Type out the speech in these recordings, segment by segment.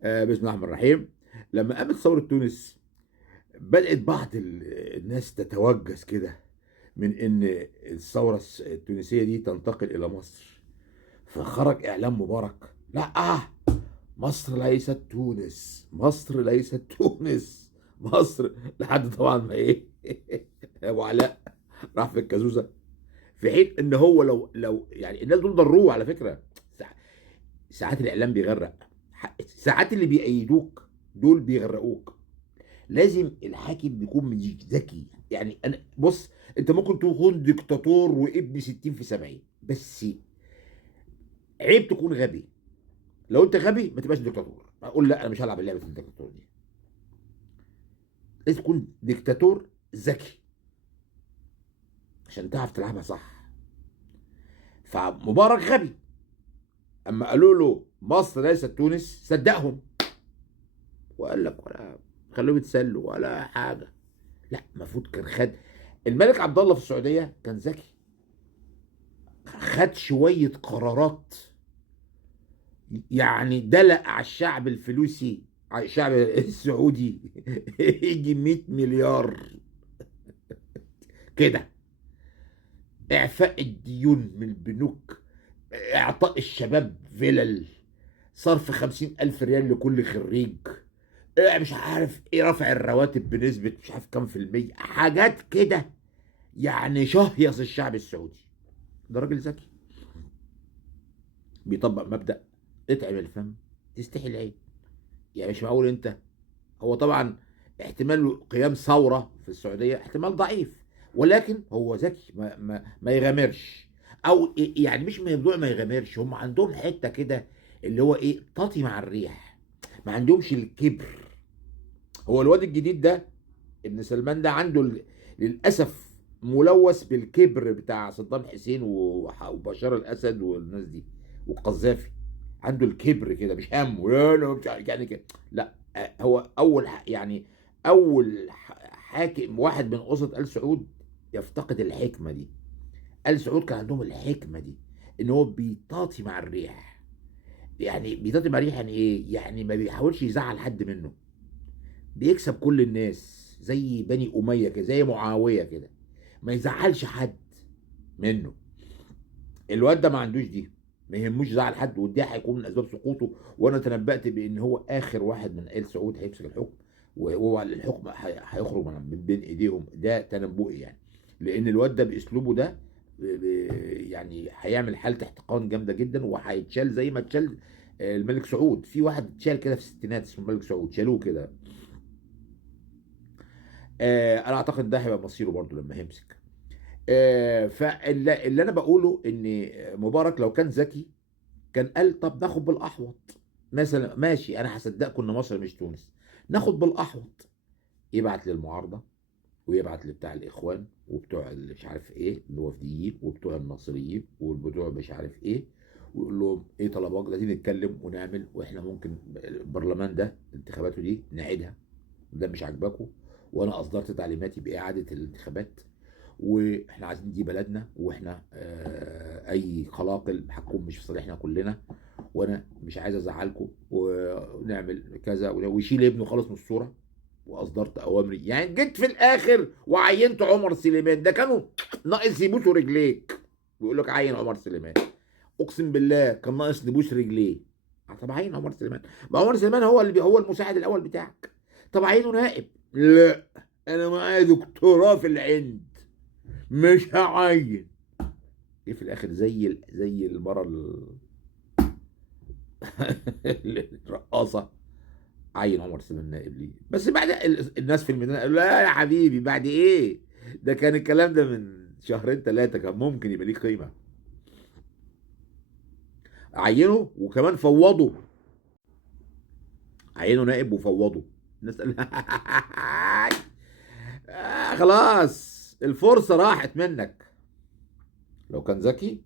بسم الله الرحمن الرحيم. لما قامت ثورة تونس بدأت بعض الناس تتوجس كده من إن الثورة التونسية دي تنتقل إلى مصر، فخرج إعلام مبارك: لا، مصر ليست تونس، مصر ليست تونس، مصر. لحد طبعا ما إيه أبو علاء راح في الكازوزة، في حين إن هو لو يعني الناس دول ضروه على فكرة. ساعات الإعلام بيغرق، ساعات اللي بيأيدوك دول بيغرقوك. لازم الحاكم بيكون مش ذكي. يعني انا بص، انت ممكن تكون ديكتاتور وابن 60 في 70، بس عيب تكون غبي. لو انت غبي ما تبقاش ديكتاتور. اقول لا، انا مش هلعب اللعبه الديكتاتور دي. لازم تكون ديكتاتور ذكي عشان تعرف تلعبها صح. فمبارك غبي، اما قالوا له مصر ليست تونس صدقهم وقال لك ولا خلوهم يتسلوا ولا حاجه. لا، المفروض كان خد. الملك عبد الله في السعوديه كان ذكي، خد شويه قرارات، يعني دلق على الشعب الفلوسي، على الشعب السعودي يجي 100 مليار كده. اعفاء الديون من البنوك، اعطاء الشباب فلل، صرف 50,000 ريال لكل خريج، مش عارف ايه، رفع الرواتب بنسبة مش عارف كام في المية، حاجات كده. يعني شهيص الشعب السعودي. ده راجل ذكي بيطبق مبدأ اطعم الفم تستحي العين. يعني مش معقول انت. هو طبعا احتمال قيام ثوره في السعوديه احتمال ضعيف، ولكن هو ذكي، ما يغامرش. او يعني مش موضوع ما يغامرش، هم عندهم حته كده اللي هو ايه، تطي مع الريح. ما عندهمش الكبر. هو الواد الجديد ده ابن سلمان ده عنده للاسف ملوث بالكبر بتاع صدام حسين وبشار الاسد والناس دي والقذافي. عنده الكبر كده، مش همه لا لا مش عارف يعني كده. لا، هو اول يعني اول حاكم واحد من اسره ال سعود يفتقد الحكمه دي. ال سعود كان عندهم الحكمه دي، ان هو بيطاطي مع الريح. يعني بيطاطي مع الريح يعني ايه؟ يعني ما بيحاولش يزعل حد منه، بيكسب كل الناس زي بني اميه كده، زي معاويه كده، ما يزعلش حد منه. الواد ده ما عندوش دي، ما يهموش زعل حد، ودي هيكون من اسباب سقوطه. وانا تنبأت بان هو اخر واحد من ال سعود هيمسك الحكم، وهو الحكم هيخرج من بين ايديهم. ده تنبؤي يعني، لان الواد ده باسلوبه ده يعني هيعمل حاله احتقان جامده جدا، وهيتشال زي ما اتشال الملك سعود. في واحد اتشال كده في الستينات اسمه الملك سعود، شالوه كده. انا اعتقد ده هيبقى مصيره برضو لما يمسك. فاللي انا بقوله ان مبارك لو كان ذكي كان قال طب ناخد بالاحوط. مثلا ماشي، انا هصدقكم ان مصر مش تونس، ناخد بالاحوط. يبعت للمعارضه، ويبعت لبتاع الاخوان وبتوع اللي مش عارف ايه الوفديين وبتوع الناصريين وبتوع مش عارف ايه، ويقول لهم ايه طلبات لازم نتكلم ونعمل، واحنا ممكن البرلمان ده انتخاباته دي نعيدها، ده مش عاجباكم، وانا اصدرت تعليماتي باعاده الانتخابات، واحنا عايزين دي بلدنا، واحنا اي قلاقل هتكون مش في صالحنا كلنا، وانا مش عايز ازعلكم، ونعمل كذا ويشيل ابنه خالص من الصوره. واصدرت اوامري، يعني جيت في الاخر وعينت عمر سليمان. ده كانوا ناقص يبوسوا رجليك ويقول لك عين عمر سليمان. اقسم بالله كان ناقص نبوس رجليه. طب عين عمر سليمان، ما عمر سليمان هو اللي هو المساعد الاول بتاعك. طب عينه نائب. لا، انا معايا دكتوراه في العند، مش هعين. جه في الاخر زي المره الرقاصه، عين عمر سليمان نائب ليه. بس بعد الناس في الميدان قالوا لا يا حبيبي، بعد ايه؟ ده كان الكلام ده من شهرين ثلاثه، كان ممكن يبقى ليه قيمه. عينه وكمان فوضه، عينه نائب وفوضه. الناس قال خلاص الفرصه راحت منك. لو كان ذكي،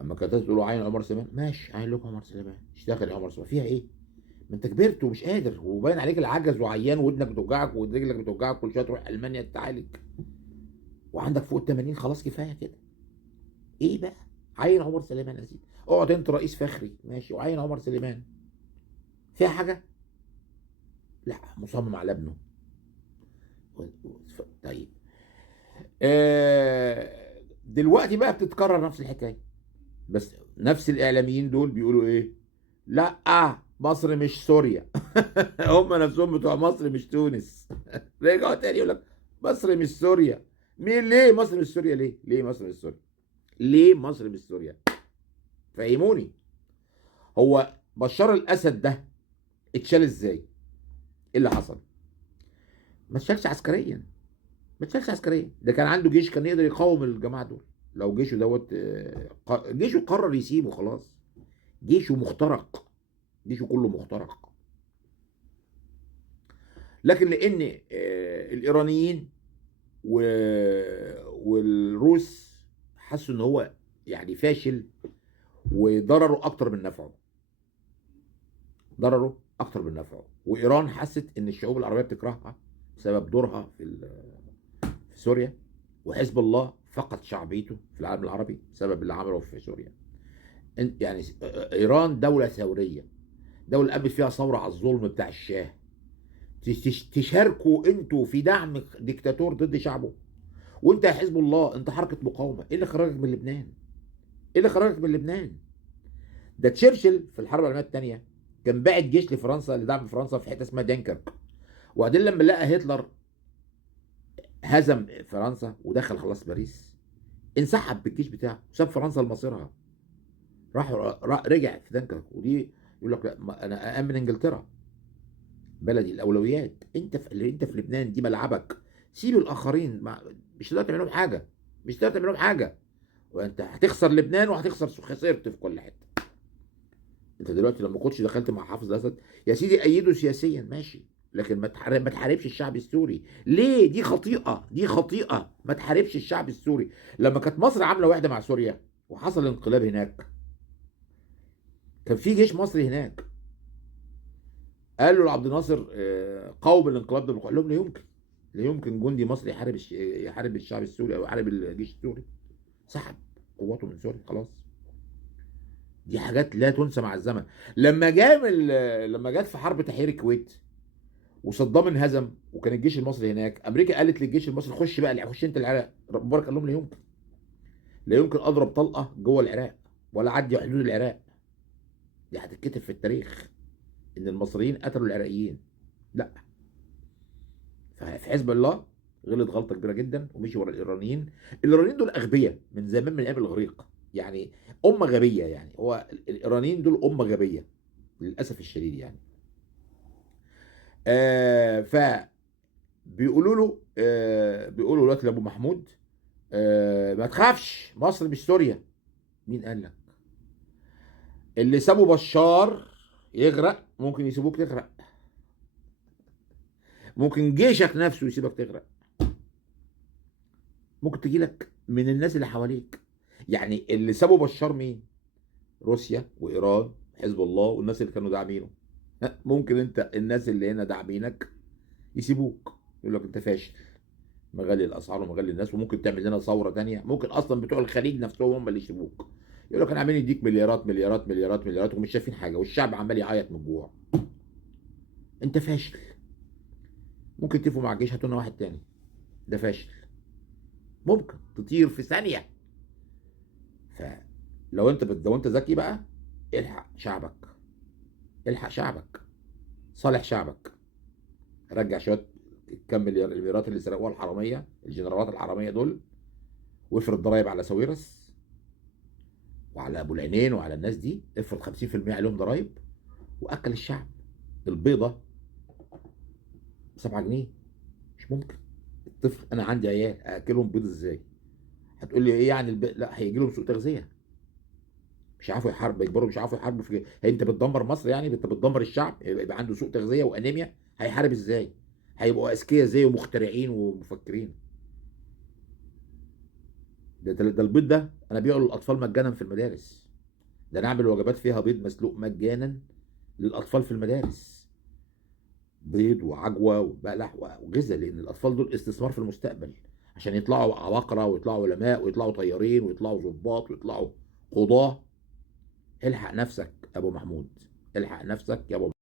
اما كانت تقولوا عين عمر سليمان، ماشي عين لكم عمر سليمان، اشتغل يا عمر سليمان، فيها ايه؟ ما انت كبرت ومش قادر، وباين عليك العجز، وعيان، ودنك بتوجعك ورجلك بتوجعك، كل شويه تروح المانيا تتعالج، وعندك فوق ال 80، خلاص كفايه كده. ايه بقى؟ عين عمر سليمان يا سيدي. اقعد انت رئيس فخري ماشي، وعين عمر سليمان. فيها حاجه؟ لا، مصمم على ابنه. طيب، دلوقتي بقى بتتكرر نفس الحكايه، بس نفس الاعلاميين دول بيقولوا ايه؟ لا، مصر مش سوريا. هم نفسهم بتوع مصر مش تونس. رجعوا تاني يقول لك مصر مش سوريا. مين؟ ليه مصر مش سوريا؟ ليه مصر مش سوريا؟ ليه مصر مش سوريا؟ فهموني. هو بشار الاسد ده اتشال ازاي؟ ايه اللي حصل؟ ما اتشالش عسكريا. ما اتشالش عسكريا، ده كان عنده جيش كان يقدر يقاوم الجماعه دول. لو جيشه دوت جيشه قرر يسيبه خلاص. جيشه مخترق، جيشه كله مخترق. لكن لان الايرانيين والروس حسوا ان هو يعني فاشل، وضرره اكتر من نفعه. ضرره اكتر من نفعه. وايران حست ان الشعوب العربيه بتكرهها بسبب دورها في سوريا. وحزب الله فقد شعبيته في العالم العربي بسبب اللي عمله في سوريا. يعني ايران دوله ثوريه، دوله قامت فيها ثوره على الظلم بتاع الشاه. تشاركوا انتوا في دعم ديكتاتور ضد شعبه؟ وانت يا حزب الله انت حركه مقاومه، ايه اللي خرجك من لبنان؟ ايه اللي خرجك من لبنان؟ ده تشرشل في الحرب العالميه الثانيه كان باعت جيش لفرنسا لدعم فرنسا في حته اسمها دنكرك. وبعدين لما لقى هتلر هزم فرنسا ودخل خلاص باريس، انسحب بالجيش بتاعه وساب فرنسا لمصيرها. رجع في دنكرك. ودي يقول لك لا، انا اامن انجلترا، بلدي الاولويات. انت في لبنان دي ملعبك. سيب الاخرين، مش هتقدر تعمل لهم حاجه. مش هتقدر تعمل لهم حاجه. وانت هتخسر لبنان وهتخسر، خسرت في كل حته. انت دلوقتي لما كنتش دخلت مع حافظ الاسد يا سيدي ايده سياسيا ماشي، لكن ما تحاربش الشعب السوري. ليه؟ دي خطيئه، دي خطيئه. ما تحاربش الشعب السوري. لما كانت مصر عامله وحده مع سوريا وحصل انقلاب هناك، كان في جيش مصري هناك. قالوا لعبد الناصر قاوم الانقلاب ده. قال لهم لا يمكن، لا يمكن جندي مصري يحارب الشعب السوري او يحارب الجيش السوري. سحب قواته من سوريا خلاص. دي حاجات لا تنسى مع الزمن. لما جت في حرب تحرير الكويت وصدام انهزم وكان الجيش المصري هناك، امريكا قالت للجيش المصري خش بقى، خش انت العراق. مبارك قال لهم لا يمكن، لا يمكن اضرب طلقه جوه العراق ولا اعدي حدود العراق. دي هتتكتب في التاريخ ان المصريين قتلوا العراقيين. لا. ففي حزب الله غلط غلطه كبيره جدا ومشي ورا الايرانيين. الايرانيين دول اغبياء من زمان، من ايام الاغريق يعني. امه غبيه يعني. هو الايرانيين دول امه غبيه للاسف الشديد يعني. ف بيقولوا دلوقتي لابو محمود ما تخافش مصر مش سوريا. مين قال لك؟ اللي سابوا بشار يغرق ممكن يسيبوك تغرق. ممكن جيشك نفسه يسيبك تغرق. ممكن تجي لك من الناس اللي حواليك. يعني اللي سابوا بشار مين؟ روسيا وايران، حزب الله والناس اللي كانوا داعمينه. ممكن انت الناس اللي هنا داعمينك يسيبوك. يقول لك انت فاشل، مغلي الاسعار ومغلي الناس، وممكن تعمل لنا ثوره تانية. ممكن اصلا بتوع الخليج نفسهم هم اللي يسيبوك. يقول لك انا عمال يديك مليارات مليارات مليارات مليارات ومش شايفين حاجه، والشعب عمال يعيط من الجوع. انت فاشل. ممكن تتفقوا مع الجيش هاتوا لنا واحد تاني. ده فاشل. ممكن تطير في ثانيه. لو انت ذكي بقى، الحق شعبك. الحق شعبك. صالح شعبك. رجع شويه كم المليارات اللي سرقوها الحراميه، الجنرالات الحراميه دول. وافرض ضرايب على ساويرس وعلى ابو العينين وعلى الناس دي. افرض 50% عليهم ضرايب. واكل الشعب. البيضه ب 7 جنيه. مش ممكن. الطفل، انا عندي عيال اكلهم بيض ازاي؟ هتقول لي ايه يعني لا، هيجي لهم سوء تغذيه. مش عارفوا يحاربوا، يكبروا مش عارفوا يحاربوا انت بتدمر مصر يعني؟ انت بتدمر الشعب يبقى عنده سوء تغذيه وانيميا. هيحارب ازاي؟ هيبقوا اذكياء ازاي ومخترعين ومفكرين؟ ده البيض ده انا بيعه للاطفال مجانا في المدارس. ده انا اعمل وجبات فيها بيض مسلوق مجانا للاطفال في المدارس. بيض وعجوه وبلح وغذاء، لان الاطفال دول استثمار في المستقبل، عشان يطلعوا عباقره ويطلعوا علماء ويطلعوا طيارين ويطلعوا ضباط ويطلعوا قضاه. الحق نفسك يا ابو محمود. الحق نفسك يا ابو